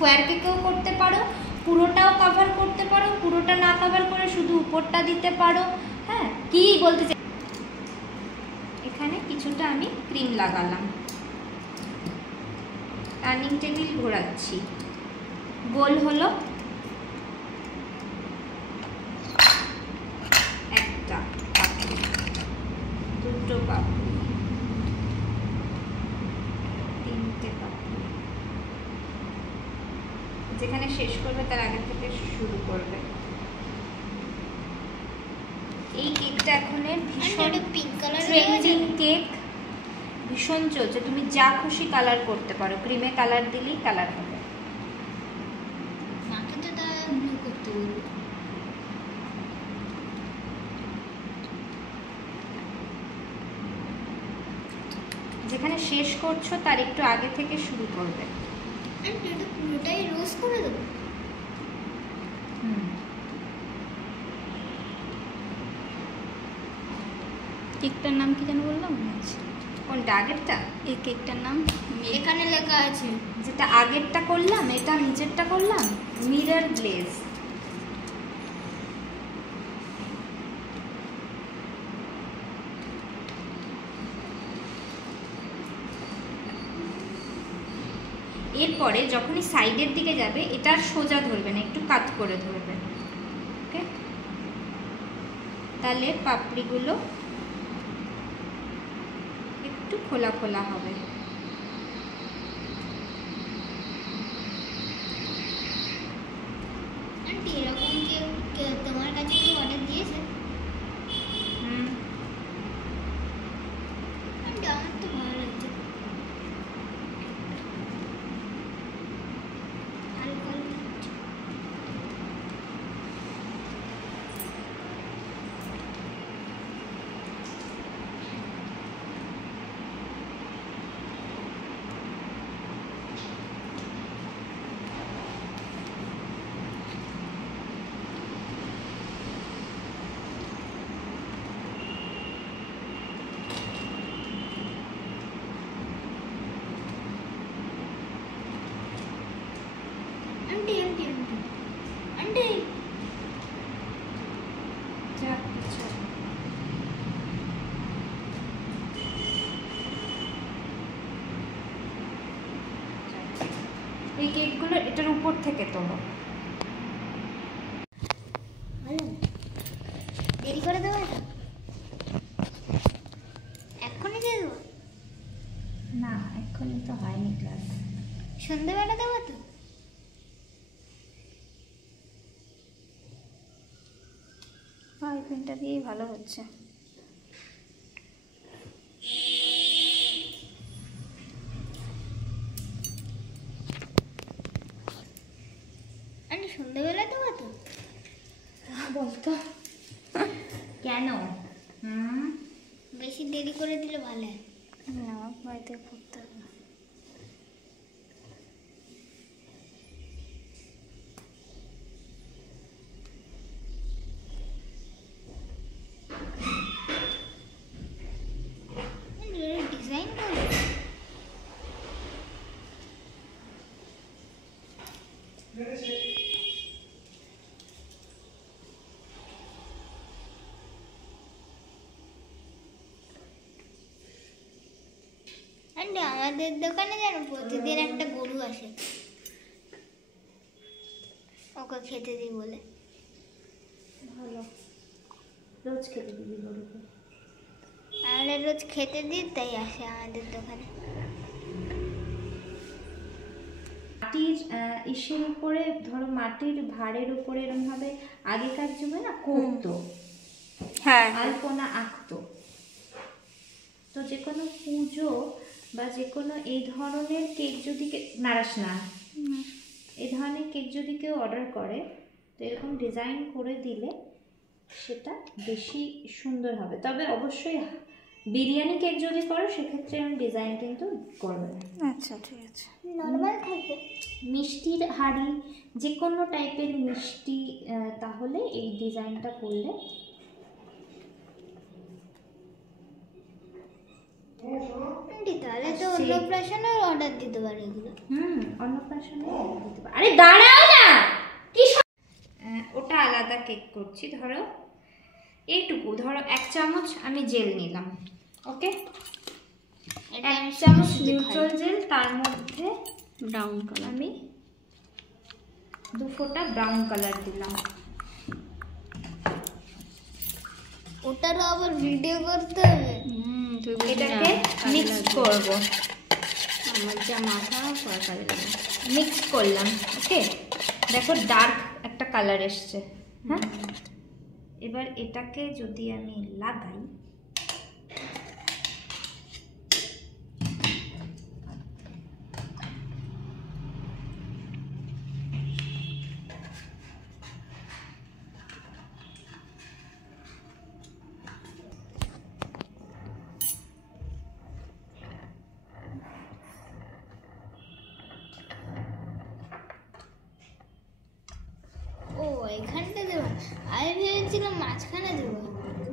Square কেকেও করতে পারো, পুরোটাও cover করতে পারো, পুরোটা না কভার করে শুধু উপরটা দিতে পারো। হ্যাঁ, কি বলতে চাই, এখানে কিছুটা আমি ক্রিম লাগালাম, টার্নিং টেবিল ঘোরাচ্ছি, গোল হলো, একটা পাপড়ি, দুটো পাপড়ি, তিনটে পাপড়ি, যেখানে শেষ করবে তার আগে থেকে শুরু করবে। এই কেকটা এখন ভীষণ ট্রেন্ডিং কেক, ভীষণ চলছে, তুমি যা খুশি কালার করতে পারো, ক্রিমে কালার দিলেই কালার হবে। যেখানে শেষ করছো তার একটু আগে থেকে শুরু করবে। পুরোটাই রোজ করে দেবো। কেকটার নাম কি যেন বললাম? কোনটা? আগেরটা? এই কেকটার নাম এখানে লেখা আছে। যেটা আগেরটা করলাম, এটা নিচেরটা করলাম, মিরর গ্লেজ। এরপরে যখনই সাইডের দিকে যাবে এটা সোজা ধরবে না, একটু কাট করে ধরবে। ওকে, তাহলে পাপড়িগুলো একটু খোলা খোলা হবে। এরকম কেক তোমার কাছে কি অর্ডার দিয়েছে? আমার তো ভালো লাগছে। এই কেকগুলো এটার উপর থেকে তোলো। দেরি করে দেবো, এটা এক্ষুনি দিয়ে দেবো? না, এক্ষুনি তো হয়নি ক্লাস, সন্ধ্যেবেলা দেবো তো। এই পেনটা দিয়েই ভালো হচ্ছে। আমি সন্ধ্যেবেলা দেবো তো। বলতো কেন? বেশি দেরি করে দিলে ভালো হয় না, বাড়িতে করতে হবে। ডিজাইন করবো। আমাদের দোকানে জানো প্রতিদিন একটা গরু আসে, ওকে খেতে দিই বলে। ভালো, রোজ খেতে দিবি গরুকে? আমরা রোজ খেতে দিই, তাই আসে আমাদের দোকানে। মাটির ইসের উপরে, ধরো মাটির ভাঁড়ের উপরে এরকম ভাবে আগেকার যুগে না করতো, হ্যাঁ, আলপনা আঁকতো। তো যে কোনো পুজো বা যে কোনো এই ধরনের কেক যদি নারাস না, এই ধরনের কেক যদি কেউ অর্ডার করে, তো এরকম ডিজাইন করে দিলে সেটা বেশি সুন্দর হবে। তবে অবশ্যই বিরিয়ানি কেক যদি করো সেক্ষেত্রে আমি ডিজাইন কিন্তু করবে না। আচ্ছা ঠিক আছে, নর্মাল থাকবে। মিষ্টির হাঁড়ি, যে কোনো টাইপের মিষ্টি, তাহলে এই ডিজাইনটা করলে দিতে তাহলে তো অন্নপ্রাশনের অর্ডার দিতে পারে এগুলো। অন্নপ্রাশনে দিতে পারে। আরে দাঁড়াও না, কি ওটা আলাদা কেক করছি। ধরো এইটুকু, ধরো 1 চামচ আমি জেল নিলাম, ওকে, 1 চামচ নিউট্রাল জেল, তার মধ্যে ব্রাউন কালার আমি 2 ফোঁটা ব্রাউন কালার দিলাম। ওটারও আবার ভিডিও করতে হবে। তুই এটাকে মিক্স করব। আমার যা মাথা পড়া কাজে লাগে। মিক্স করলাম, ওকে। দেখো ডার্ক একটা কালার এসছে। হ্যাঁ, এবার এটাকে যদি আমি লাগাই, ও এখানটা দেবো, আমি ভেবেছিলাম মাঝখানে দেবো।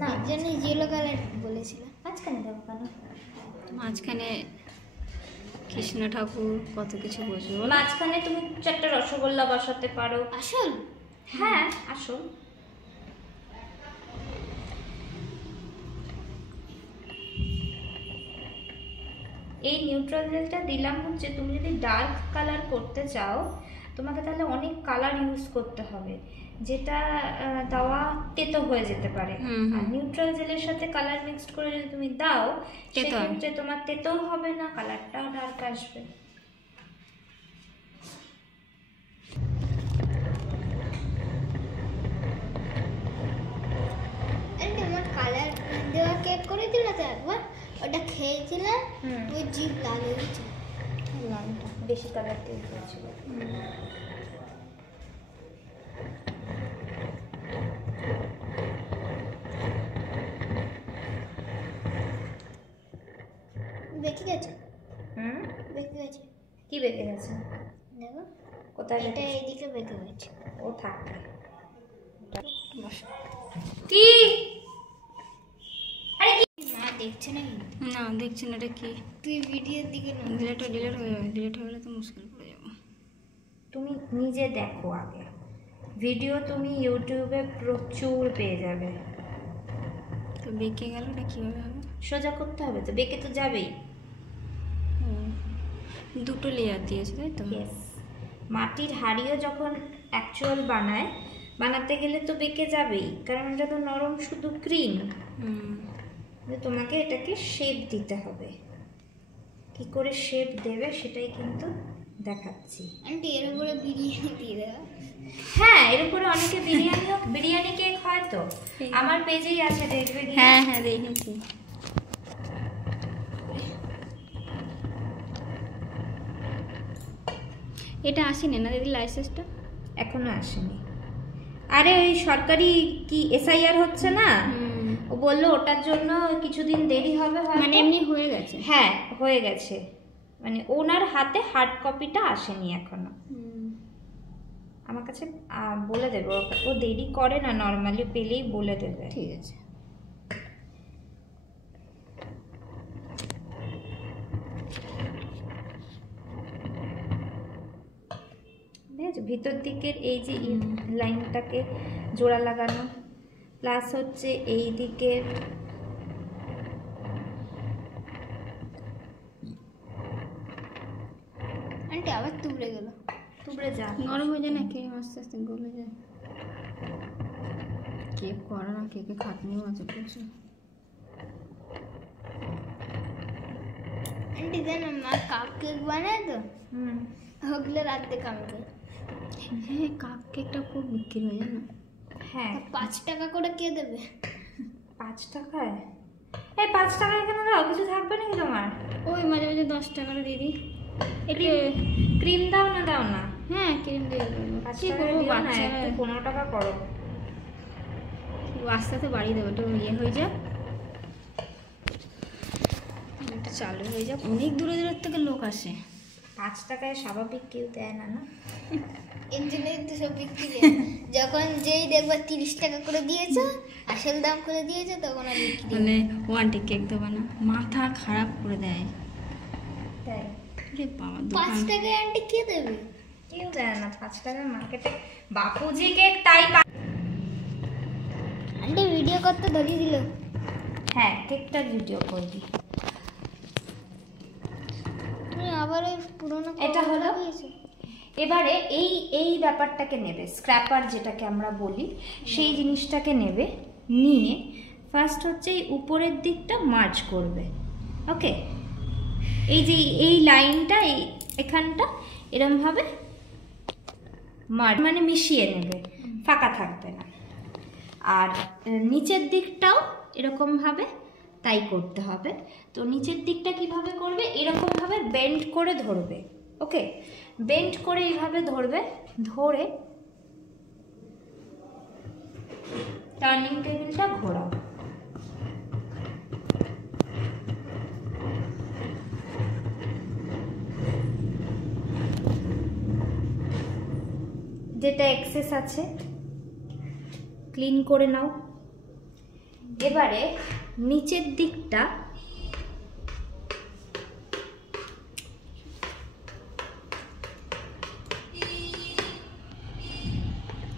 না। এর জন্য ইয়েলো কালার বলেছিলাম। মাঝখানে দেবো কেন? মাঝখানে কৃষ্ণ ঠাকুর কত কিছু বসবে। মাঝখানে তুমি 4টা রসগোল্লা বসাতে পারো। আসল হ্যাঁ, আসো। এই নিউট্রাল জেলটা দিলাম হচ্ছে, তুমি যদি ডার্ক কালার করতে চাও তোমাকে তাহলে অনেক কালার ইউজ করতে হবে, যেটা দেওয়া তেতো হয়ে যেতে পারে। আর নিউট্রাল জেলের সাথে কালার মিক্সড করে যদি তুমি দাও, সেক্ষেত্রে তোমার তেতোও হবে না, কালারটাও ডার্ক আসবে। আমার কালার দেওয়া কেক করেছিল তো একবার, ওটা খেয়েছিলাম, ওই জিভ লাল হয়ে গেছে। লালটা বেশি কালার দিয়ে হয়েছিল। বেঁকে গেছে, বেঁকে গেছে। কি বেঁকে গেছে? দেখো কোথায় এটা বেঁকে? এইদিকে বেঁকে গেছে। ও থাকবে। কি? আরে কি? মা দেখছে না কিন্তু। না দেখছি না, এটা কি? তুই ভিডিওর দিকে না। ডিলেট হয়ে যাবে, ডিলেট হয়ে গেলে তো মুশকিল পড়ে যাবো। তুমি নিজে দেখো আগে ভিডিও, তুমি ইউটিউবে প্রচুর পেয়ে যাবে। তো বেঁকে গেল, এটা কীভাবে হবে? সোজা করতে হবে তো, বেঁকে তো যাবেই। দুটো লেয়ার দিয়েছে তাই তো? ইয়েস, মাটির হাঁড়িও যখন অ্যাকচুয়াল বানাতে গেলে তো বেঁকে যাবেই, কারণ এটা তো নরম শুধু ক্রিম। তোমাকে এটাকে শেপ দিতে হবে। কি করে শেপ দেবে সেটাই কিন্তু দেখাচ্ছি। আন্টি এর উপরে বিরিয়ানি দিয়ে দেওয়া। হ্যাঁ, এর উপরে অনেকে বিরিয়ানি কেক হয় তো, আমার পেজেই আছে, দেখবে গিয়ে। হ্যাঁ হ্যাঁ দেখেছি। এটা আসেনি না দিদি লাইসেন্সটা? এখনো আসেনি। আরে ওই সরকারি কি SIR হচ্ছে না, ও বললো ওটার জন্য কিছুদিন দেরি হবে হয়তো। মানে এমনি হয়ে গেছে? হ্যাঁ হয়ে গেছে, মানে ওনার হাতে হার্ড কপিটা আসেনি এখনো। আমার কাছে বলে দেবে, ও দেরি করে না, নর্মালি পেলেই বলে দেবে। ঠিক আছে। দেখেছো ভিতর দিকের এই যে লাইনটাকে জোড়া লাগানো, প্লাস হচ্ছে এই দিকের আন্টি আবার তুবড়ে গেল। তুবড়ে যা, গরম হয়ে যায় না কেক, আস্তে আস্তে গলে যায়। কেক করা না, কেকে খাটনিও আছে প্রচুর। আন্টি জানো মা কাপ কেক বানায় তো, ওগুলো রাখতে কামকে। হ্যাঁ কাপ কেকটা খুব বিক্রি হয় জানো। হ্যাঁ 5 টাকা করে কে দেবে? 5 টাকায়? এই 5 টাকায় কেন দাও, কিছু থাকবে নাকি তোমার? ওই মাঝে মাঝে 10 টাকার দিদি একটু ক্রিম দাও না, দাও না। হ্যাঁ ক্রিম দিয়ে দেবো। 5 কি টাকা করবো দিও না, বাচ্চা, একটু 15 টাকা করো। আস্তে আস্তে বাড়িয়ে দেবো, একটু ইয়ে হয়ে যাক, একটু চালু হয়ে যাক। অনেক দূরে দূরের থেকে লোক আসে। 5 টাকায় স্বাভাবিক কেউ দেয় না, না? এর জন্যই তো সব বিক্রি যায়। যখন যেই দেখবা 30 টাকা করে দিয়েছে, আসল দাম করে দিয়েছে, তখন আর বিক্রি। মানে ওয়ানটি কেক দেবো না, মাথা খারাপ করে দেয়। রে বাবা, 5 টাকায় আন্টি কে দেবে? কেউ দেয় না 5 টাকার মার্কেটে। বাপুজি কেক তাই আন্টি ভিডিও করতে ধরিয়ে দিল। হ্যাঁ, কেকটার ভিডিও করবি। তুমি আবার ওই পুরনো এটা হলো দিয়েছো। এবারে এই এই ব্যাপারটাকে নেবে, স্ক্র্যাপার যেটাকে আমরা বলি, সেই জিনিসটাকে নেবে, নিয়ে ফার্স্ট হচ্ছে এই উপরের দিকটা মার্জ করবে। ওকে, এই যে এই লাইনটা এই এখানটা এরমভাবে মার্জ মানে মিশিয়ে নেবে, ফাঁকা থাকবে না। আর নিচের দিকটাও এরকমভাবে তাই করতে হবে। তো নিচের দিকটা কিভাবে করবে, এরকমভাবে বেন্ড করে ধরবে। ওকে, বেন্ড করে এইভাবে ধরবে, ধরে টার্নিং টেবিলটা ঘোরাও। যেটা এক্সেস আছে ক্লিন করে নাও। এবারে নিচের দিকটা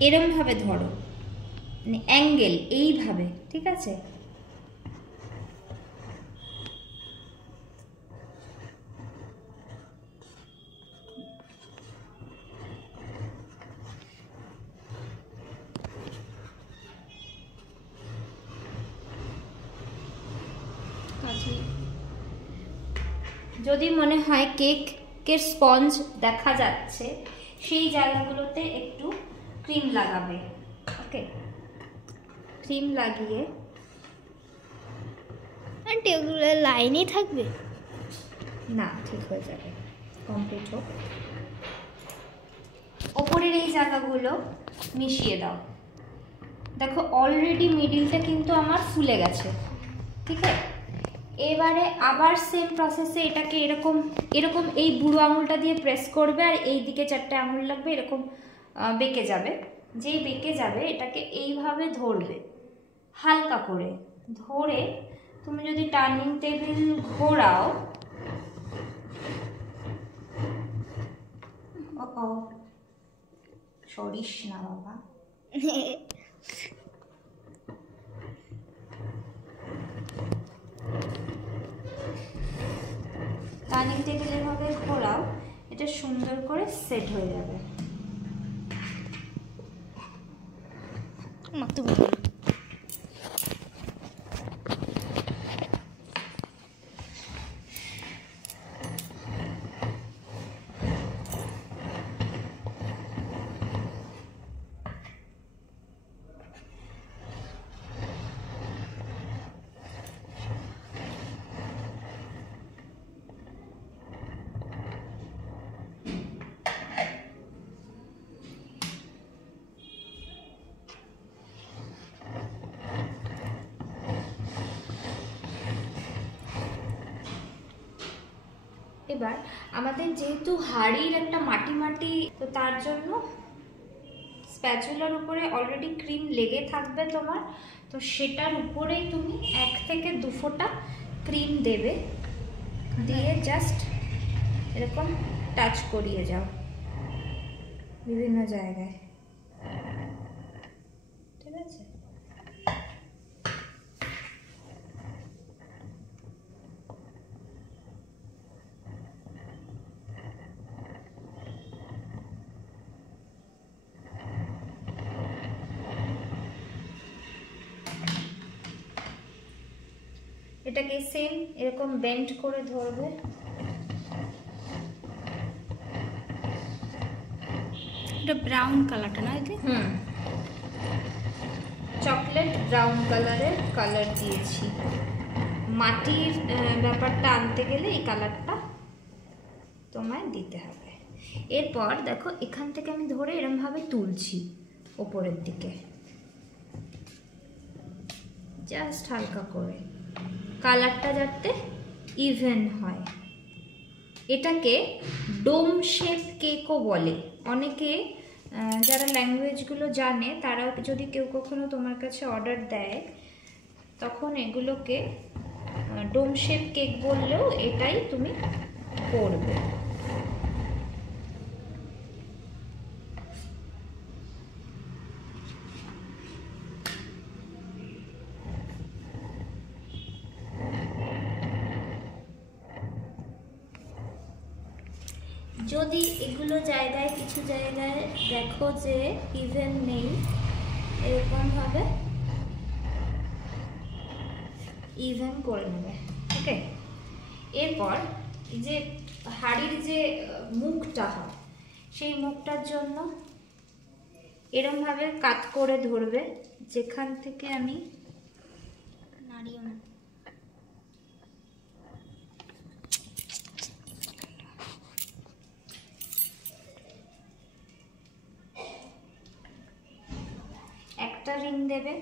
এরম ভাবে ধরো, মানে অ্যাঙ্গেল এইভাবে, ঠিক আছে? যদি মনে হয় কেকের স্পঞ্জ দেখা যাচ্ছে, সেই জায়গাগুলোতে একটু ক্রিম লাগাবে। ওকে, ক্রিম লাগিয়ে আন্টি ওগুলো লাইনই থাকবে? না, ঠিক হয়ে যাবে, কমপ্লিট হোক। ওপরের এই জায়গাগুলো মিশিয়ে দাও। দেখো অলরেডি মিডিলটা কিন্তু আমার ফুলে গেছে, ঠিক আছে? এবারে আবার সেম প্রসেসে এটাকে এরকম এরকম এই বুড়ো আঙুলটা দিয়ে প্রেস করবে, আর এই দিকে 4টে আঙুল লাগবে, এরকম বেঁকে যাবে। যেই বেঁকে যাবে এটাকে এইভাবে ধরবে, হালকা করে ধরে তুমি যদি টার্নিং টেবিল ঘোরাও, সরিস না বাবা, টার্নিং টেবিল এভাবে ঘোরাও, এটা সুন্দর করে সেট হয়ে যাবে। তুমি এবার আমাদের যেহেতু হাড়ির একটা মাটি মাটি, তো তার জন্য স্প্যাচুলার উপরে অলরেডি ক্রিম লেগে থাকবে তোমার, তো সেটার উপরেই তুমি 1 থেকে 2 ফোঁটা ক্রিম দেবে, দিয়ে জাস্ট এরকম টাচ করিয়ে যাও বিভিন্ন জায়গায়, ঠিক আছে? এটাকে সেম এরকম বেন্ড করে ধরবে। এটা ব্রাউন কালারটা না? এতে চকলেট ব্রাউন কালারের কালার দিয়েছি। মাটির ব্যাপারটা আনতে গেলে এই কালারটা তোমায় দিতে হবে। এরপর দেখো এখান থেকে আমি ধরে এরমভাবে তুলছি ওপরের দিকে, জাস্ট হালকা করে, কালারটা যাতে ইভেন হয়। এটাকে ডোম শেপ কেকও বলে। অনেকে যারা ল্যাঙ্গুয়েজগুলো জানে তারাও, যদি কেউ কখনো তোমার কাছে অর্ডার দেয় তখন এগুলোকে ডোম শেপ কেক বললেও এটাই তুমি করবে। যদি এগুলো জায়গায় কিছু জায়গায় দেখো যে ইভেন নেই, এরকমভাবে ইভেন করে নেবে। ওকে, এরপর এই যে হাড়ির যে মুখটা হয়, সেই মুখটার জন্য এরমভাবে কাত করে ধরবে, যেখান থেকে আমি নাড়িও না। একটা রিং দেবে,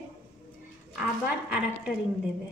আবার আর একটা রিং দেবে।